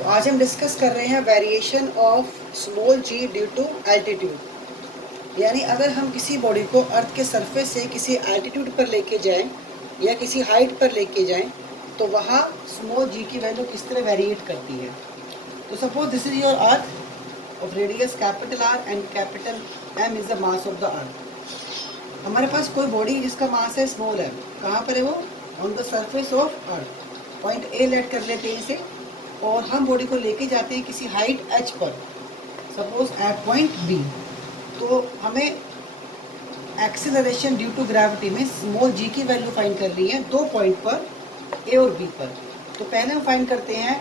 तो आज हम डिस्कस कर रहे हैं variation of small g due to altitude. यानी अगर हम किसी बॉडी को अर्थ के सरफेस से किसी एल्टीट्यूड पर लेके जाएं या किसी हाइट पर लेके जाएं तो वहाँ स्मॉल जी की वैल्यू किस तरह वेरिएट करती है। तो suppose this is your earth of radius capital R and capital M is the mass of the earth. हमारे पास कोई बॉडी जिसका मास है स्मॉल है, कहाँ पर है वो? On the surface of earth. Point A let कर लेते हैं इसे, और हम बॉडी को लेके जाते हैं किसी हाइट h पर, सपोज एट पॉइंट b। तो हमें एक्सेलरेशन ड्यू टू ग्रेविटी में स्मॉल g की वैल्यू फाइंड कर रही है दो पॉइंट पर, a और b पर। तो पहले हम फाइंड करते हैं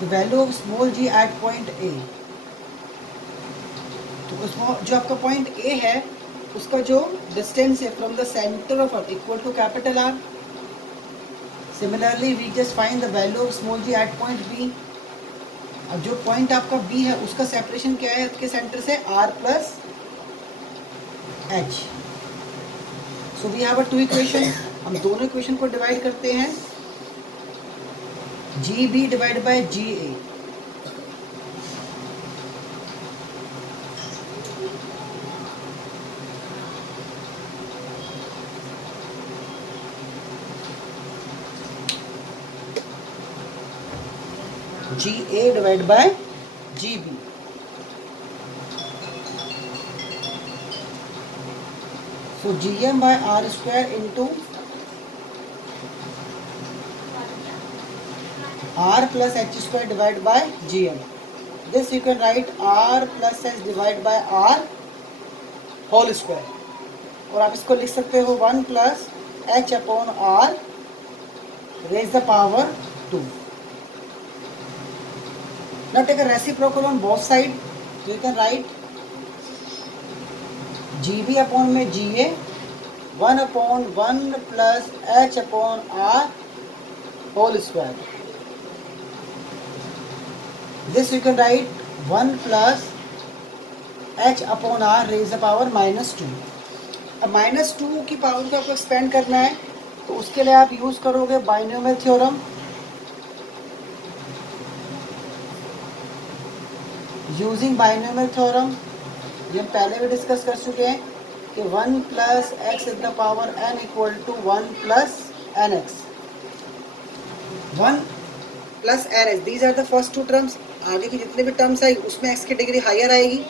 the value of small g at point a। तो उसमें जो आपका पॉइंट a है उसका जो डिस्टेंस है from the centre of earth equal to capital R। Similarly, we just find the value of small g at point B। अब जो पॉइंट आपका B है उसका सेपरेशन क्या है के सेंटर से? R plus H। So we have a two equation. हम दोनों इक्वेशन को डिवाइड करते हैं, GB divide by GA। GA divide by GB। So GM by R square into R plus H square divided by GM। This you can write R plus H divided by R whole square। और आप इसको लिख सकते हो 1 plus H upon R raise the power 2। Now take a reciprocal on both sides। You can write GB upon में GA 1 upon 1 plus H upon R whole square। This you can write 1 plus H upon R raise the power -2। अब -2 की power को आपको expand करना है, तो उसके लिए आप यूज़ करोगे binomial theorem. Using binomial theorem ये हम पहले भी डिस्कस कर चुके हैं कि 1 plus x in the power n equal to 1 plus n x. 1 plus n x, these are the first two terms. आगे की जितने भी टर्म्स आई उसमें x की डिग्री हायर आएगी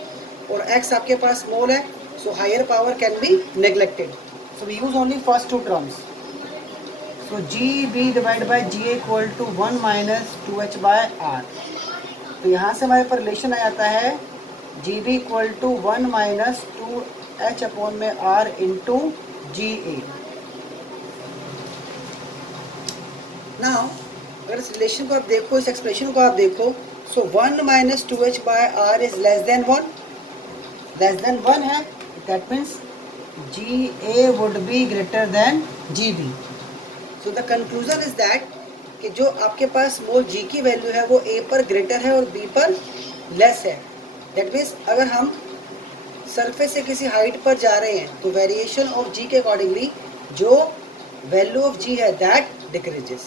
और x आपके पास स्मॉल है, so higher power can be neglected. So we use only first two terms. So GB divide by GA equal to 1 minus 2H by R। तो यहाँ से हमारे पर रिलेशन आ जाता है GB equal to 1 minus 2H upon में R into GA। Now अगर इस रिलेशन को आप देखो, इस एक्सप्रेशन को आप देखो, so 1 minus 2H by R is less than 1। Less than 1 है, that means GA would be greater than GB। So the conclusion is that कि जो आपके पास स्मॉल g की वैल्यू है वो a पर ग्रेटर है और b पर लेस है। दैट मीन्स अगर हम सरफेस से किसी हाइट पर जा रहे हैं तो वेरिएशन ऑफ g के अकॉर्डिंगली जो वैल्यू ऑफ g है दैट डिक्रीजेस।